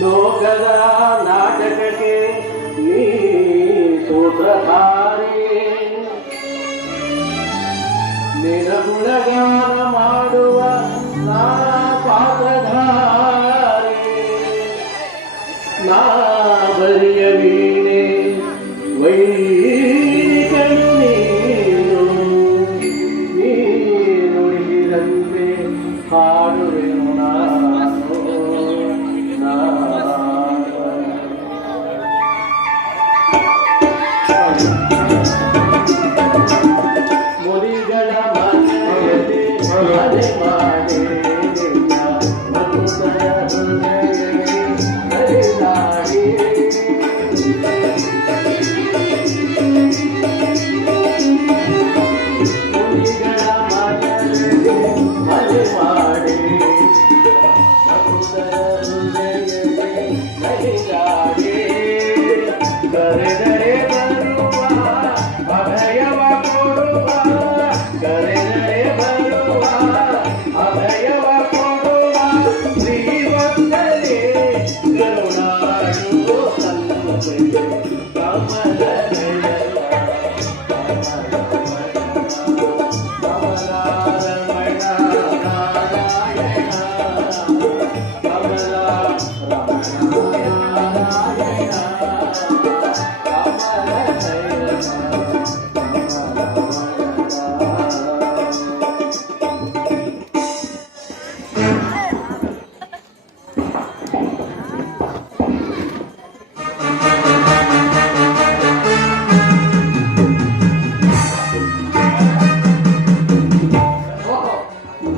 ಲೋಕದ ನಾಟಕಕ್ಕೆ ನೀ ಸೂತ್ರಧಾರಿ ನಿನ ಗುಣಗಾನ ಮಾಡುವ ನಾ ಪಾತ್ರಧಾರಿ ನಾ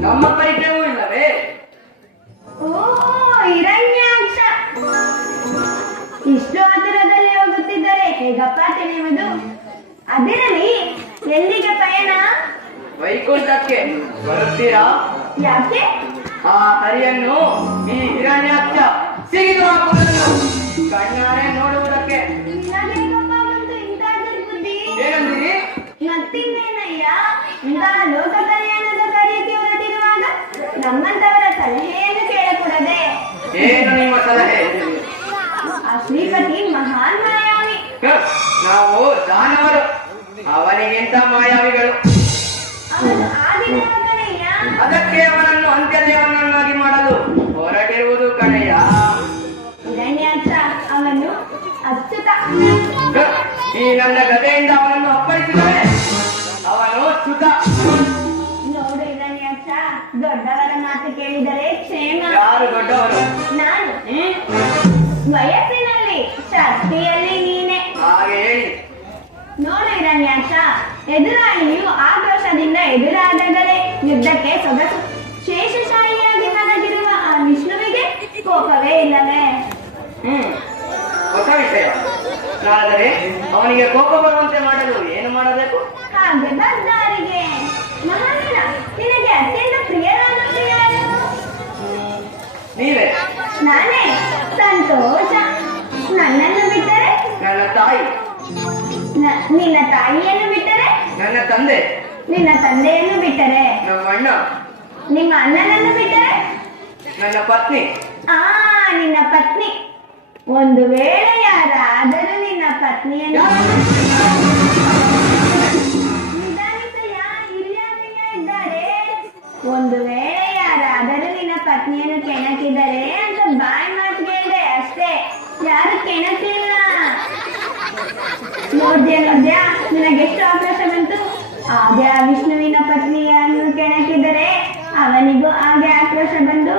ನಮ್ಮ ಪರಿಚಯವೂ ಇಲ್ಲವೇ? ಓ ಹಿರಣ್ಯಾಕ್ಷ ಇಷ್ಟು ಹತ್ತಿರದಲ್ಲಿ ಹೋಗುತ್ತಿದ್ದರೆ ಹೇಗಪ್ಪ ತಿಳಿಯುವುದು? ಅದಿರಲಿ ಎಲ್ಲಿಗೆ ಪಯಣ? ವೈಕುಂಠಕ್ಕೆ. ಬರುತ್ತೀರಾ? ಯಾಕೆ? ಆ ಹರಿಯನ್ನು ಈ ಹಿರಣ್ಯಾಕ್ಷ ಸಿಗಿದು ಹಾಕುವುದನ್ನು ಕಣ್ಣಾರೆ ನೋಡುವುದಕ್ಕೆ. ಏನಂದಿರಿ? ಮತ್ತಿನ್ನೇನಯ್ಯ? ಇಂತಹ ಲೋಕ ಅವನಿಗಿಂತ ಮಾಯಾವಿಗಳು. ಅದಕ್ಕೆ ಅವನನ್ನು ಅಂತ್ಯದೇವನನ್ನಾಗಿ ಮಾಡಲು ಹೊರಟಿರುವುದು ಅವನು ಹ, ಈ ನನ್ನ ಗದೆಯಿಂದ ಅವನನ್ನು ಅಪ್ಪಳಿಸಿದರೆ ಅವನು ನೋಡು ಹಿರಣ್ಯಾಕ್ಷ ದೊಡ್ಡವರ ಮಾತು ಕೇಳಿದರೆ ಕ್ಷೇಮ. ಯಾರು ದೊಡ್ಡವರು? ನಾನು. ವಯಸ್ಸಿನಲ್ಲಿ ಶಕ್ತಿಯಲ್ಲಿ ನೀನೆ. ಹಾಗೆ ಹೇಳಿ. ನೋಡು ಹಿರಣ್ಯಾಕ್ಷ ಎದುರಾಳಿಯು ಆಕ್ರೋಶದಿಂದ ಎದುರಾದಾಗಲೇ ಯುದ್ಧಕ್ಕೆ ಸೊಗಸು. ಶೇಷಶಾಹಿಯಾಗಿ ಮಲಗಿರುವ ಆ ವಿಷ್ಣುವಿಗೆ ಕೋಪವೇ ಇಲ್ಲವೇ? ಹ್ಮ್. ಹೊಸ ವಿಷಯ. ಆದರೆ ಅವನಿಗೆ ಕೋಪ ಬರುವಂತೆ ಮಾಡಲು ನಿನ್ನ ತಾಯಿಯನ್ನು ಬಿಟ್ಟರೆ? ನನ್ನ ತಂದೆ. ನಿನ್ನ ತಂದೆಯನ್ನು ಬಿಟ್ಟರೆ? ನಮ್ಮ ಅಣ್ಣ. ನಿಮ್ಮ ಅಣ್ಣನನ್ನು ಬಿಟ್ಟರೆ? ನನ್ನ ಪತ್ನಿ. ಆ ನಿನ್ನ ಪತ್ನಿ. ಒಂದು ವೇಳೆ ಯಾರಾದರೂ ನಿನ್ನ ಪತ್ನಿಯನ್ನು ಆಕ್ರೋಶ ಬಂತು ಹಾಗೆ ಆ ವಿಷ್ಣುವಿನ ಪತ್ನಿಯನ್ನು ಕೆಣಕಿದರೆ ಅವನಿಗೂ ಹಾಗೆ ಆಕ್ರೋಶ ಬಂದು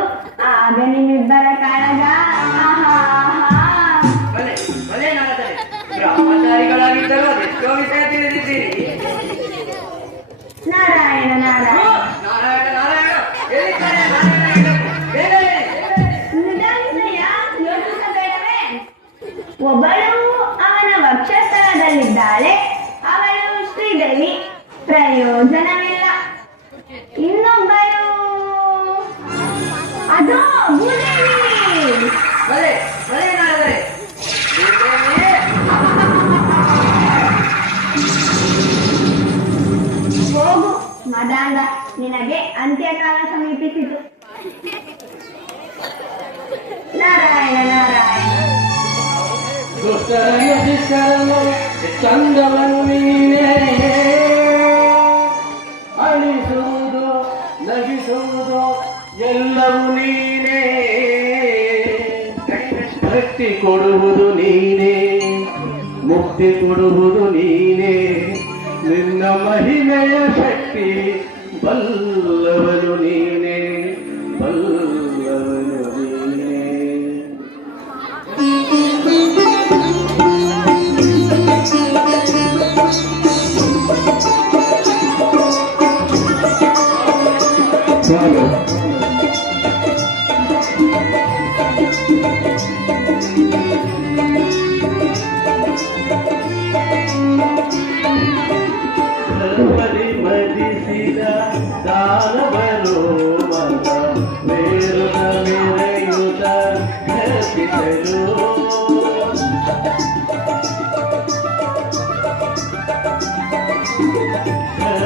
ಆಗ ನಿಮ್ಮಿಬ್ಬರ ಕಾಳಗ. ನಾರಾಯಣ ಆಹಾ. ಅವಳು ಶ್ರೀದೇವಿ ಪ್ರಯೋಜನವಿಲ್ಲ ಇನ್ನೊಬ್ಬಳು ಅದು ಭೂದೇವಿ ಬಲೆ ಬಲೆ ನಾರದರೆ ಭೂದೇವಿಯೇ ಹೋಗು ಮದಾಂಗ ನಿನಗೆ ಅಂತ್ಯಕಾಲ ಸಮೀಪಿಸಿತು ನಾರಾಯಣ ನಾರಾಯಣ ಕೊಡುವುದು ನೀನೇ. ನಿನ್ನ ಮಹಿಮೆಯ ಶಕ್ತಿ ಬಲ್ಲವನು ನೀನೇ. ಬಲ್ಲವನು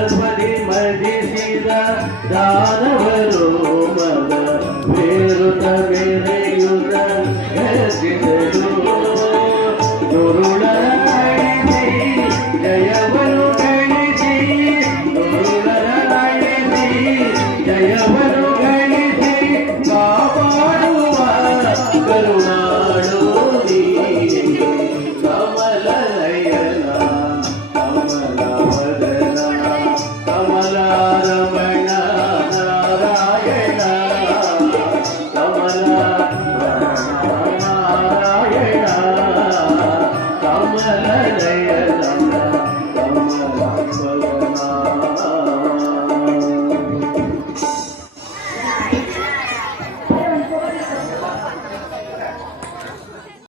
ಗಣಪತಿ ಮಜಿಸಿದ ದಾನವರು ಮಗ ಬೇರುತ ಬೆರೆಯುತ ಗಜಿದರು ಗುರುಳ ನಡೆಸಿ ಜಯವರು ನಡೆಸಿ ಗುರುಳರ ನಡೆಸಿ ಜಯವರು ನಡೆಸಿ ಕಾಪಾಡುವ ಕರುಣಾಡು ನೀ